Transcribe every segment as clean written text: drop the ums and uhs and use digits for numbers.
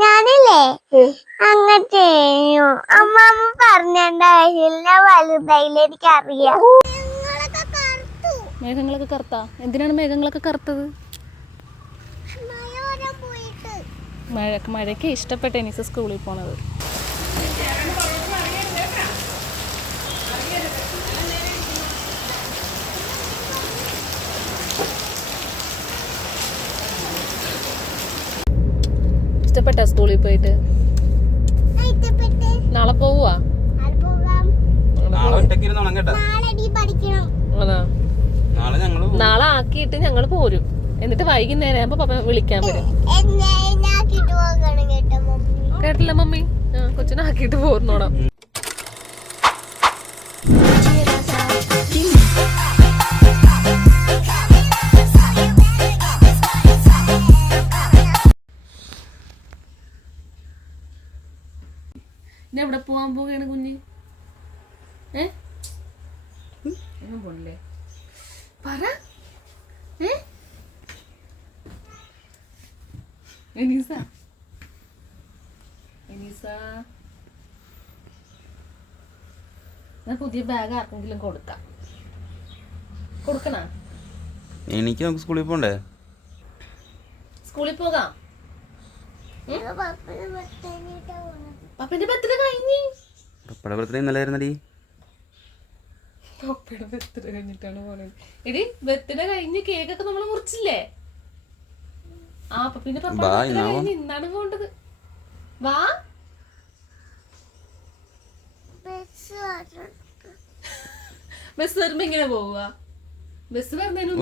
ഞാനില്ലേ അങ്ങനത്തെ അമ്മമ്മ പറഞ്ഞിട്ടുണ്ടായില്ല വലുതായില്ല എനിക്കറിയാം. മേഘങ്ങളൊക്കെ കറുത്താ? എന്തിനാണ് മേഘങ്ങളൊക്കെ കറുത്തത്? മഴയ്ക്ക് ഇഷ്ടപ്പെട്ട എനിസ് സ്കൂളിൽ പോണത്. ഇഷ്ടപ്പെട്ട സ്കൂളിൽ പോയിട്ട്? നാളെ പോവാ? നാളെ ആക്കിയിട്ട് ഞങ്ങൾ പോരും. എന്നിട്ട് വൈകുന്നേരം ആകുമ്പോ പപ്പ വിളിക്കാൻ വരും. കേട്ടില്ല മമ്മി? കൊച്ചിനെ ആക്കിയിട്ട് പോരുന്നോടാം. ഇനി എവിടെ പോവാൻ പോവുകയാണ് കുഞ്ഞ്? പോണില്ലേ? പറ. എനിസ പുതിയ ബാഗ് ആർക്കെങ്കിലും കൊടുക്കണ? എനിക്ക് നമുക്ക് സ്കൂളിൽ പോണ്ടേ? സ്കൂളിൽ പോകാം. പപ്പന്റെ ബർത്ത്ഡേ കഴിഞ്ഞു. പപ്പയുടെ ബർത്ത്ഡേ ഇന്നലെ ആയിരുന്നടി. പപ്പയുടെ ബർത്ത്ഡേ കഴിഞ്ഞിട്ടാണ് പോണത്. എടി ബർത്ത്ഡേ കഴിഞ്ഞ് കേക്കൊക്കെ നമ്മള് മുറിച്ചില്ലേ? പിന്നെ പപ്പയുടെ ബർത്ത്ഡേ കഴിഞ്ഞ് ഇന്നാണ് പോണ്ടത്. വാ. ബസ് വരുമ്പോ ഇങ്ങനെ പോവുക? ബസ് വരുന്നതിന്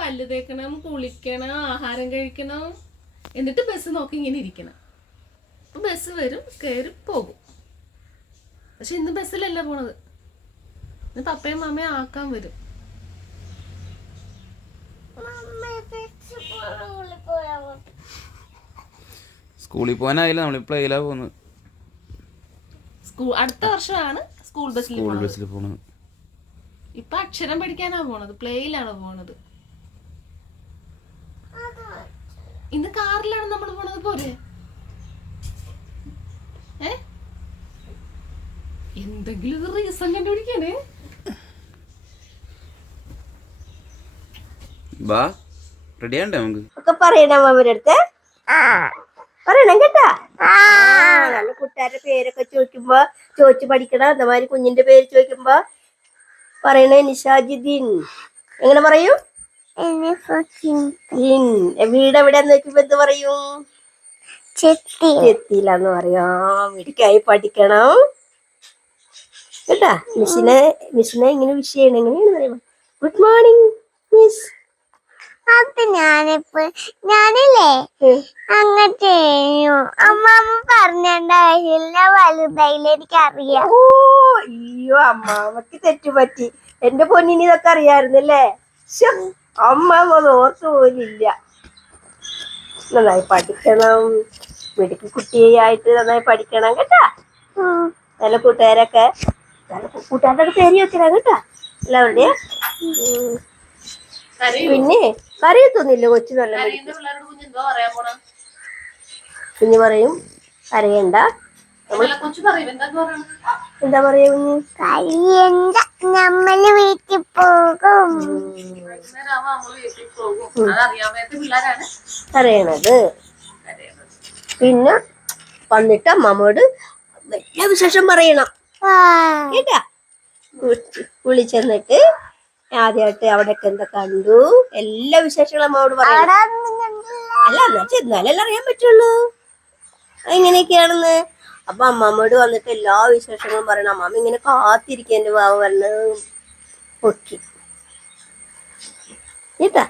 പല്ല് തേക്കണം, കുളിക്കണം, ആഹാരം കഴിക്കണം, എന്നിട്ട് ബസ് നോക്കി ഇങ്ങനെ ഇരിക്കണം. അപ്പൊ ബസ് വരും, കയറി പോകും. പക്ഷെ ഇന്ന് ബസ്സിലല്ല പോണത്. ഇന്ന് പപ്പയും മമ്മയും ആക്കാൻ വരും. സ്കൂളിൽ പോകാനായില്ല, നമ്മളിപ്പോ പ്ലേയിലാ പോകുന്നത്. അടുത്ത വർഷമാണ് സ്കൂൾ ബസ്സിൽ പോണത്. ഇപ്പൊ അക്ഷരം പഠിക്കാനാ പോണത്, പ്ലേയിലാണ് പോണത്. ഇന്ന് കാറിലാണ് നമ്മൾ പോണത്. പോരെ? എന്തെങ്കിലും ഒരു റീസൺ കണ്ടുപിടിക്കാനേ. റെഡിയാണ്ടേ നമുക്ക് ഒക്കെ പറയണം അവരടുത്ത്. പറയണം കേട്ടാ. നല്ല കൂട്ടുകാരുടെ പേരൊക്കെ ചോദിച്ചു പഠിക്കണം. അതേമാതിരി കുഞ്ഞിന്റെ പേര് ചോദിക്കുമ്പോ പറയണേ നിഷാജിദ്ദീൻ. എങ്ങനെ പറയും? വീട് എവിടെയാന്ന് ചോദിക്കുമ്പോ എന്ത് പറയും? ചെത്തിയിലാന്ന് പറയാ. വീട്ടിക്കായി പഠിക്കണം കേട്ടാ. മിസ്സിനെ ഇങ്ങനെ വിഷയം എങ്ങനെയാണ് പറയുമ്പോ ഗുഡ് മോർണിംഗ് മിസ്. അത് ഞാനില്ലേ അങ്ങനത്തെ അമ്മമ്മ പറഞ്ഞിട്ടുണ്ടായില്ല വലുതായില്ല എനിക്കറിയാം. അയ്യോ, അമ്മാമ്മക്ക് തെറ്റുപറ്റി. എന്റെ പൊന്നിന് ഇതൊക്കെ അറിയാമായിരുന്നല്ലേ? അമ്മാമ്മ ഓർത്തു പോലില്ല. നന്നായി പഠിക്കണം, മിടുക്കി കുട്ടിയായിട്ട് നന്നായി പഠിക്കണം കേട്ടാ. നല്ല കൂട്ടുകാരുടെ പേര് വെക്കണം കേട്ടാ എല്ലാവരുടെയും. പിന്നെ കരയത്തൊന്നുമില്ല കൊച്ചു. നല്ല കുഞ്ഞു പറയും കരയണ്ട. എന്താ പറയാ കുഞ്ഞ്? നമ്മള് വീട്ടിൽ പോകും. കരയണത്. പിന്നെ വന്നിട്ട് അമ്മമ്മോട് എല്ലാ വിശേഷം പറയണം കേട്ടാ. വിളിച്ചെന്നിട്ട് ആദ്യമായിട്ട് അവിടെയൊക്കെ എന്താ കണ്ടു, എല്ലാ വിശേഷങ്ങളും അമ്മയോട് പറയണം. അല്ല, എന്നാ ചെന്നാലല്ലേ അറിയാൻ പറ്റുള്ളൂ എങ്ങനെയൊക്കെയാണെന്ന്. അപ്പൊ അമ്മമ്മോട് വന്നിട്ട് എല്ലാ വിശേഷങ്ങളും പറയണം. അമ്മമ്മ ഇങ്ങനെ കാത്തിരിക്കുക എന്റെ ഭാവ വരണ. ഓക്കെ കേട്ടാ.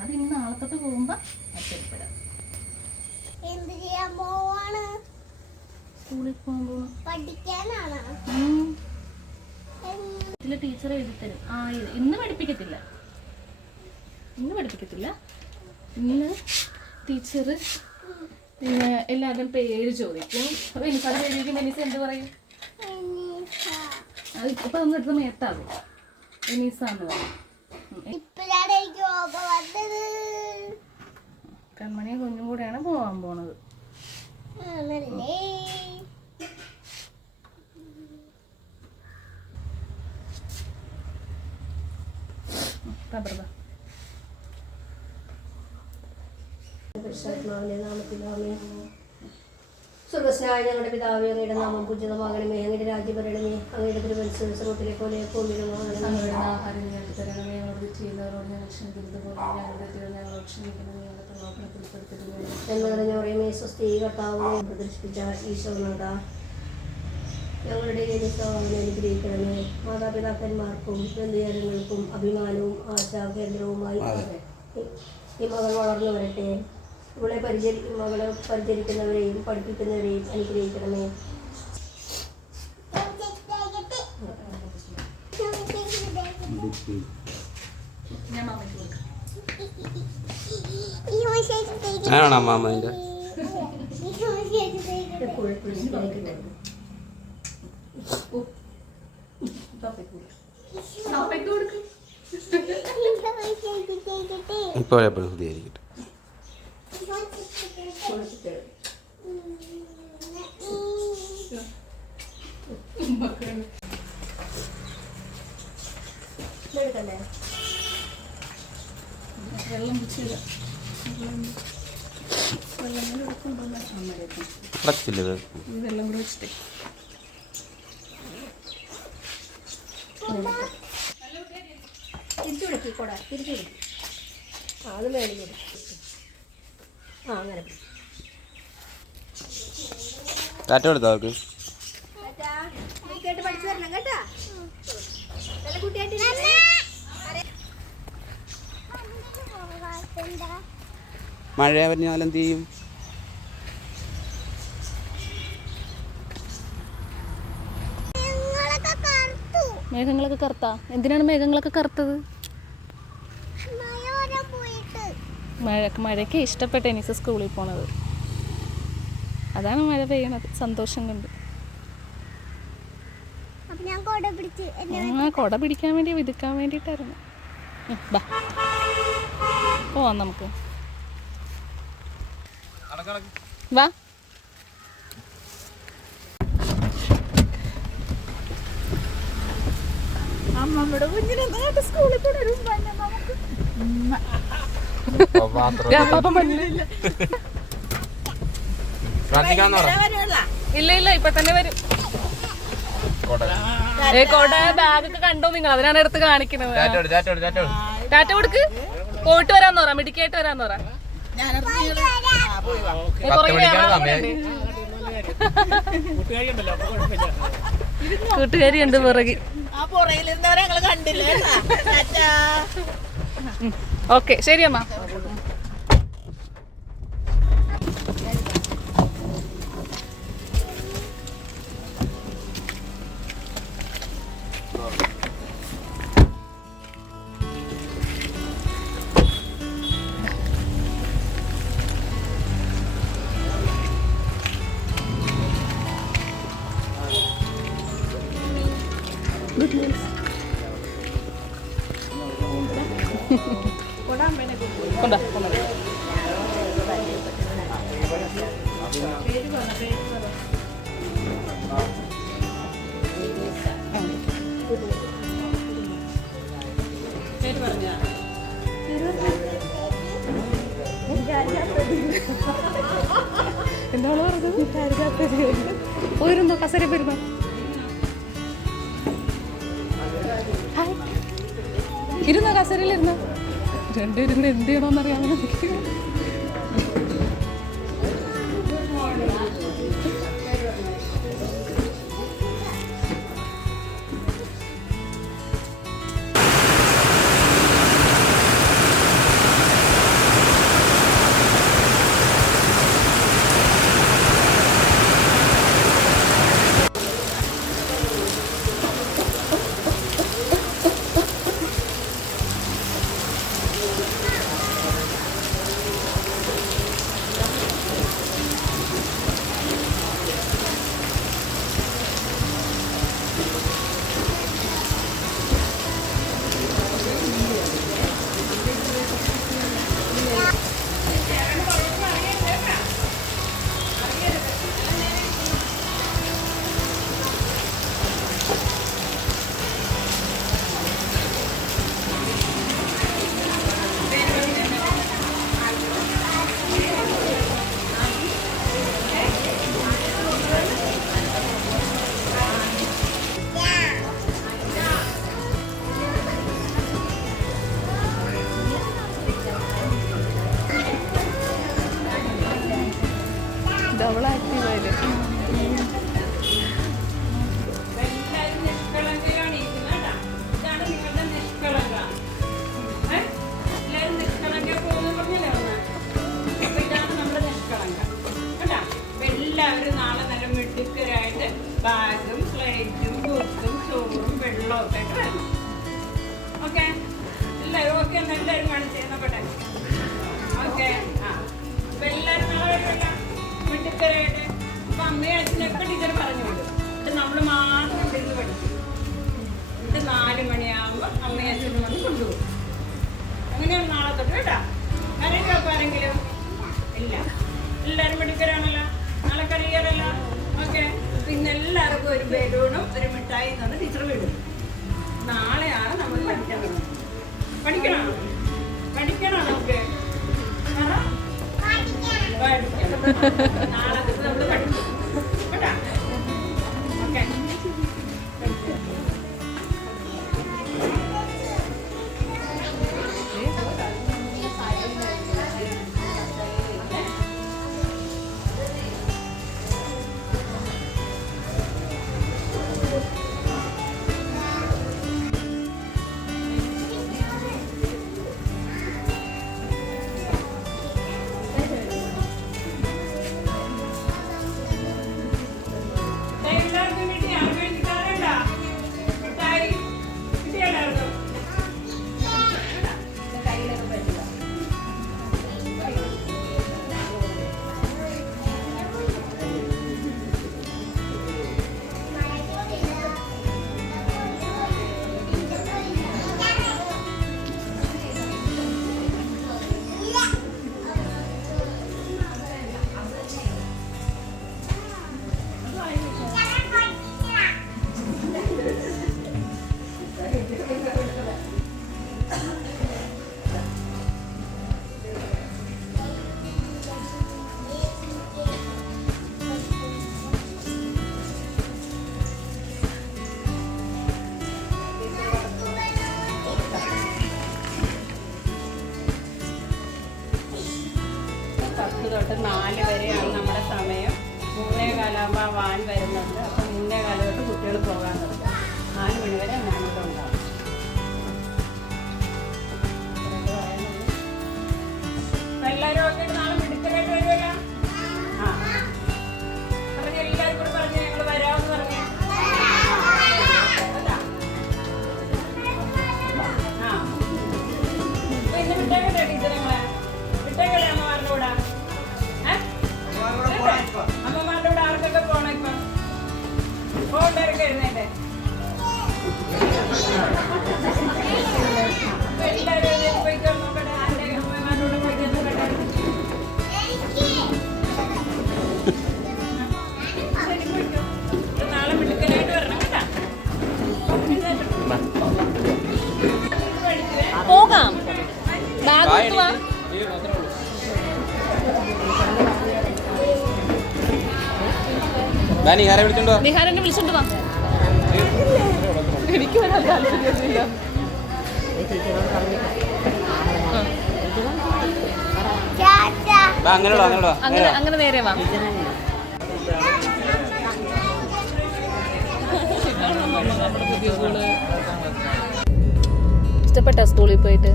അത് ഇനി നാളെ പോകുമ്പോ സ്കൂളിൽ പോകുമ്പോ ടീച്ചർ എഴുതി തരും. ഇന്ന് പഠിപ്പിക്കത്തില്ല. ഇന്ന് ടീച്ചർ പിന്നെ എല്ലാവരുടെയും പേര് ചോദിക്കും. അപ്പോൾ എനിക്കത് പേര് ചോദിക്കും. എനിസ് എന്ത് പറയും? അത് ഇപ്പം നമ്മളെടുത്ത് മേത്താകും. എനിസാന്ന് പറയും. കൺമണിയും കുഞ്ഞും കൂടെയാണ് പോകാൻ പോണത്. സ്വർഗസ്നായ ഞങ്ങളുടെ പിതാവേ, അങ്ങയുടെ നാമം പൂജിതമാകണമേ, അങ്ങയുടെ രാജ്യം വരണമേ, അങ്ങയുടെ തിരുമനസ്സ് സ്വർഗ്ഗത്തിലെ പോലെ ഭൂമിയിലുമാകണമേ. ഞങ്ങളുടെ ആഹാരം ഞങ്ങൾക്ക് തരണമേ, ഞങ്ങളോട് ചെയ്യുന്നവരോട് ഞങ്ങൾ ക്ഷമിക്കുന്നത് പോലെ ഞങ്ങളുടെ ഞങ്ങളോട് ക്ഷമിക്കണമേ, ഞങ്ങളുടെ പ്രലോഭനത്തിൽ പെടുത്തരുതേ. എന്ന് പറഞ്ഞ സ്വസ്തി കർത്താവ് പ്രദർശിപ്പിച്ച ഈശോനാഥ, ഞങ്ങളുടെ ജനിതവനെ അനുഗ്രഹിക്കണമേ. മാതാപിതാക്കന്മാർക്കും ബന്ധുജനങ്ങൾക്കും അഭിമാനവും ആശാകേന്ദ്രവുമായി ഈ മകൾ വളർന്നു വരട്ടെ. മകളെ പരിചരിക്കുന്നവരെയും പഠിപ്പിക്കുന്നവരെയും അനുഗ്രഹിക്കണമേ. ആണോ മാമൻ്റെ? ഇപ്പോഴെപ്പോഴും സ്തുതിയായിരിക്കട്ടെ. വെള്ളം കൂടെ വെച്ചിട്ടേ തിരിച്ചു കൊടുക്കിക്കോടാ, തിരിച്ചു കൊടുക്കും. അത് മേടി കൊടുക്കും. അങ്ങനെ ടാറ്റ കൊടുത്തോ അവർക്ക്? കേട്ട് പഠിച്ചു വരണം കേട്ടാ. നല്ല കുട്ടിയായിട്ട് മഴ പറഞ്ഞാൽ എന്ത് ചെയ്യും? മേഘങ്ങളൊക്കെ കറുത്താ? എന്തിനാണ് മേഘങ്ങളൊക്കെ കറുത്തത്? മഴയ്ക്ക് ഇഷ്ടപ്പെട്ട എനിസ് സ്കൂളിൽ പോണത്. അതാണ് മഴ പെയ്യണത് സന്തോഷം കൊണ്ട്. കൊട പിടിക്കാൻ വേണ്ടി വിതുക്കാൻ വേണ്ടിയിട്ടായിരുന്നു. പോവാം നമുക്ക്. വാ. നമ്മുടെ കുഞ്ഞിനെ സ്കൂളിൽ കൊണ്ടുവരും. ഇല്ല ഇല്ല, ഇപ്പൊ തന്നെ വരും. കൊട ബാഗൊക്കെ കണ്ടോ നിങ്ങൾ? അതിനാണ് എടുത്ത് കാണിക്കുന്നത്. ടാറ്റ കൊടുക്ക്. പോയിട്ട് വരാന്ന് പറ, മിടിക്കായിട്ട് വരാന്ന് പറ. കൂട്ടുകാരി ഉണ്ട് പുറകിൽ. ഓക്കെ ശരി അമ്മ. കൊണ്ടാ എന്താണ് പറഞ്ഞത്? പോയിരുന്നോ? കസേര പോയിരുന്നോ? ഇരുന്നോ? കസേരയിലിരുന്നോ? രണ്ടുപേരും കൂടെ എന്ത് ചെയ്യണമെന്നറിയാമോ? കേട്ടാ കരയോ ആരെങ്കിലും ഇല്ല എല്ലാവരും മിടുക്കരാണല്ലോ നാളെ കറിയാറല്ലോ ഓക്കെ പിന്നെ എല്ലാവർക്കും ഒരു ബലൂണും ഒരു മിഠായി തന്നെ ടീച്ചർ വിടും നാളെയാണ് നമ്മൾ പഠിക്കാൻ പഠിക്കണോ നമുക്ക് നാളെ നമ്മൾ പഠിക്കും കേട്ടാ ഓക്കെ തൊട്ട് 4 വരെയാണ് നമ്മുടെ സമയം. 3:15 വാൻ വരുന്നുണ്ട്. അപ്പം 3:15 തൊട്ട് കുട്ടികൾ പോകാൻ തുടങ്ങും. 4 മണി വരെ ഞാനിവിടെ ഉണ്ടാവും. എല്ലാവരും ഒക്കെ നാളെ മിടുക്കലായിട്ട് വരുമല്ലോ. ആ പറഞ്ഞ എല്ലാവരും കൂടെ പറഞ്ഞ് ഞങ്ങൾ വരാമെന്ന് പറഞ്ഞേ. ആ ഇന്ന് വിട്ടേക്കട്ടെ ടീച്ചർ നിങ്ങളെ വിട്ടേക്കട്ടെ അമ്മമാരുടെ കൂടെ. അമ്മമാരുടെ കൂടെ ആർക്കൊക്കെ പോണം ഇപ്പം? പോകണ്ടവരൊക്കെ എഴുന്നേറ്റെ എല്ലാവരും പോയിക്കോ നോക്കട്ടെ. ആരുടെ അമ്മമാരുടെ കൂടെ പോയി നോക്കട്ടെ. ശരി പോയിക്കോ. നാളെ മിടുക്കനായിട്ട് വരണം കേട്ടാ. പോകാം. ബാഗ് കൊണ്ടുവാ. നിഹാരെ വിളിച്ചോണ്ടോ? നിഹാരെന്നെ വിളിച്ചോണ്ട് വാ. എനിക്ക് വരാൻ താല്പര്യമൊന്നുമില്ല. അങ്ങനെ നേരെ വാ. ഇഷ്ടപ്പെട്ട സ്കൂളിൽ പോയിട്ട്?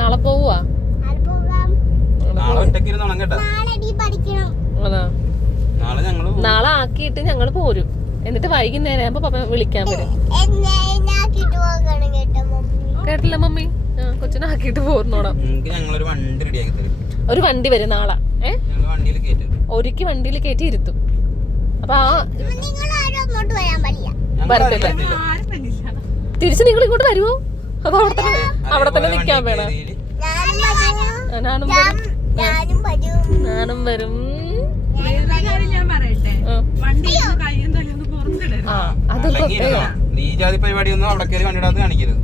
നാളെ പോവാ? അതാ നാളെ ആക്കിയിട്ട് ഞങ്ങള് പോരും. എന്നിട്ട് വൈകുന്നേരം ആകുമ്പോ പപ്പ വിളിക്കാൻ വരും. കേട്ടില്ല മമ്മി? കൊച്ചിനെ ആക്കിയിട്ട് പോരുന്നോടാം. ഒരു വണ്ടി വരും നാളെ. ഒരിക്കൽ വണ്ടിയിൽ കയറ്റി ഇരുത്തും. അപ്പൊ ആ വരത്തില്ല. തിരിച്ച് നിങ്ങൾ ഇങ്ങോട്ട് വരുമോ? അപ്പൊ അവിടെ തന്നെ നിക്കാൻ വേണം. ഞാനും വരും. നീ ജാതി പരിപാടിയൊന്നും അവിടെ കയറി വണ്ടിടത്ത് കാണിക്കരുത്.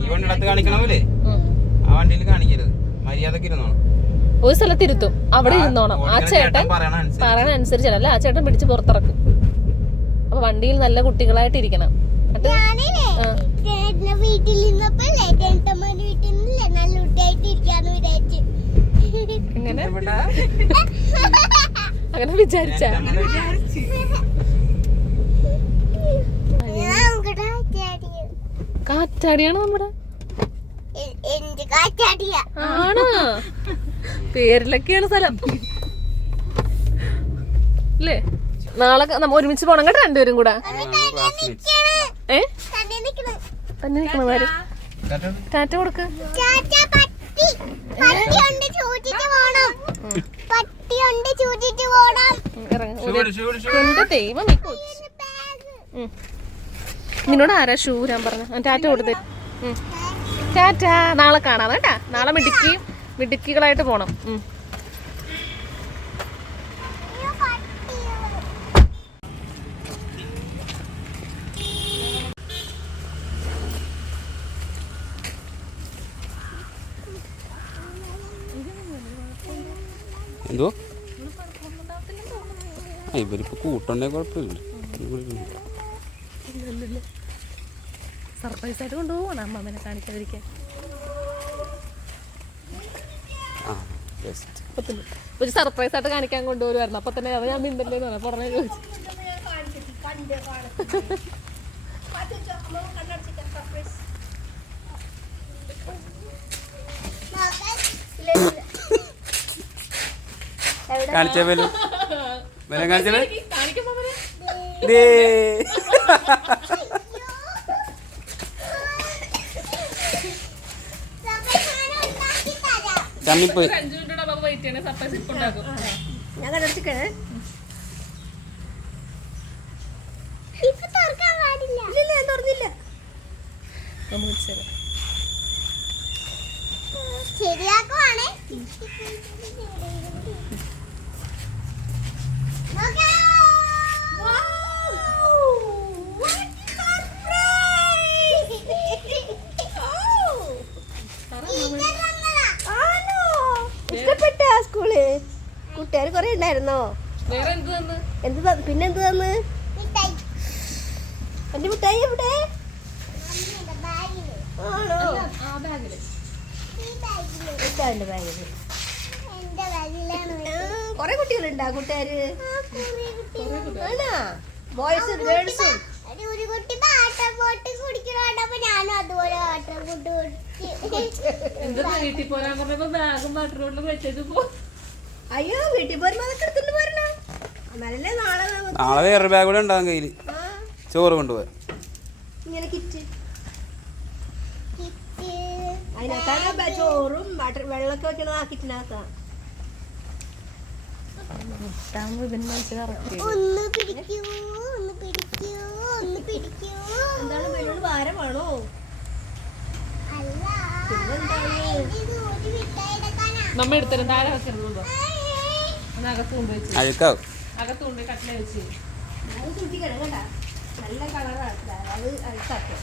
ഈ വണ്ടിടത്ത് കാണിക്കണമല്ലേ ആ വണ്ടിയിൽ കാണിക്കരുത്. മര്യാദക്ക് ഇരുന്നോണം. ഒരു സ്ഥലത്ത് ഇരുത്തും. അവിടെ ഇരുന്നോണം. ആ ചേട്ടൻ പറയണ അനുസരിച്ചല്ല. ആ ചേട്ടൻ പിടിച്ച് പുറത്തിറക്കും. അപ്പൊ വണ്ടിയിൽ നല്ല കുട്ടികളായിട്ട് ഇരിക്കണം. അങ്ങനെ വിചാരിച്ച കാറ്റാടിയാണ് നമ്മുടെ ആണോ? പേരിലൊക്കെയാണ് സ്ഥലം അല്ലേ? നാളെ നമ്മ ഒരുമിച്ച് പോണം കേട്ടോ രണ്ടുപേരും കൂടെ. തന്നെ നിക്കണമാര് ടാറ്റ കൊടുക്ക്. എന്റെ ദൈവം നിന്നോട് ആരാ ഷൂ ഞാൻ പറഞ്ഞ ടാറ്റ കൊടുത്തേ. ടാറ്റാ, നാളെ കാണാം കേട്ടാ. നാളെ മിടുക്കികളായിട്ട് പോണം. എന്തോ ഇവരിപ്പോ കൂട്ടുണ്ടേ കുഴപ്പമില്ല. സർപ്രൈസ് ആയിട്ട് കൊണ്ടുപോകണം അമ്മമ്മനെ കാണിക്കാതിരിക്കാൻ. ഒരു സർപ്രൈസ് ആയിട്ട് കാണിക്കാൻ കൊണ്ടുപോരുമായിരുന്നു. അപ്പൊ തന്നെ അത് ഞാൻ മിണ്ടല്ലേന്ന് പറഞ്ഞു പുറമേ ചോദിച്ചു. കാണിച്ചേ ബലു കാണിച്ചേ ചമ്മിപ്പോയി. 5 മിനിറ്റ് വെയിറ്റ് ചെയ്യണേ. സർപ്രൈസ് ഇപ്പൊ ഉണ്ടാക്കും. ഞാൻ കണ്ടടിച്ചിക്കണേ. ഇല്ല ഞാൻ തുറന്നില്ല. ശരിയാക്കുവാണേ. ഇഷ്ടപ്പെട്ട സ്കൂള് കൂട്ടുകാർ കൊറേ ഉണ്ടായിരുന്നോ? വേറെ എന്ത് തന്ന്? പിന്നെ എന്ത് തന്ന്? എന്റെ മിഠായി എവിടെ? ആണോ? മിഠായിന്റെ ബാഗില് കൊറേ കുട്ടികളുണ്ടാ കൂട്ടുകാര്? ആണോ? ബോയ്സും ഗേൾസും? ഒരു കുട്ടി വാട്ടർ ബോട്ടിൽ കുടിക്കണോണ്ടപ്പോ ഞാനും അതുപോലെ വാട്ടർ ബോട്ടിൽ കുടിച്ചു. വീട്ടിൽ പോരാൻ പറഞ്ഞപ്പോ ബാഗും വാട്ടർ ബോട്ടിലും വെച്ചേച്ച് പോ. അയ്യോ വീട്ടിൽ പോരുമ്പോ അതൊക്കെ എടുത്തോണ്ട് പോരണോ? എന്നാലല്ലേ നാളെ നാളെ വേറൊരു ബാഗ് കൂടെ ഉണ്ടാകും കയ്യില്. ചോറ് കൊണ്ടുപോയി ഇങ്ങനെ കിറ്റ് അതിനകത്താണ് ചോറും വെള്ളമൊക്കെ വെക്കണത്. ആ കിറ്റിനകത്താണ്. ഒന്ന് പിടിക്കൂ, ഒന്ന് പിടിക്കൂ, ഒന്ന് പിടിക്കൂ. എന്താണ് ബലൂൺ ഭാരമാണോ? അല്ല, ഇത് ഒരു മിഠായി എടുക്കാനാ. നമ്മ എടുത്തരും താഴെ വെക്കരുത്. അകത്ത് കൊണ്ടുവച്ചു. അഴുക്കാവും. അകത്ത് കൊണ്ടുപോയി കട്ടില വെച്ച് അത് സൂക്ഷിക്കണം കേട്ടാ. നല്ല കളറാണ്. അത് അഴുക്കാക്കും.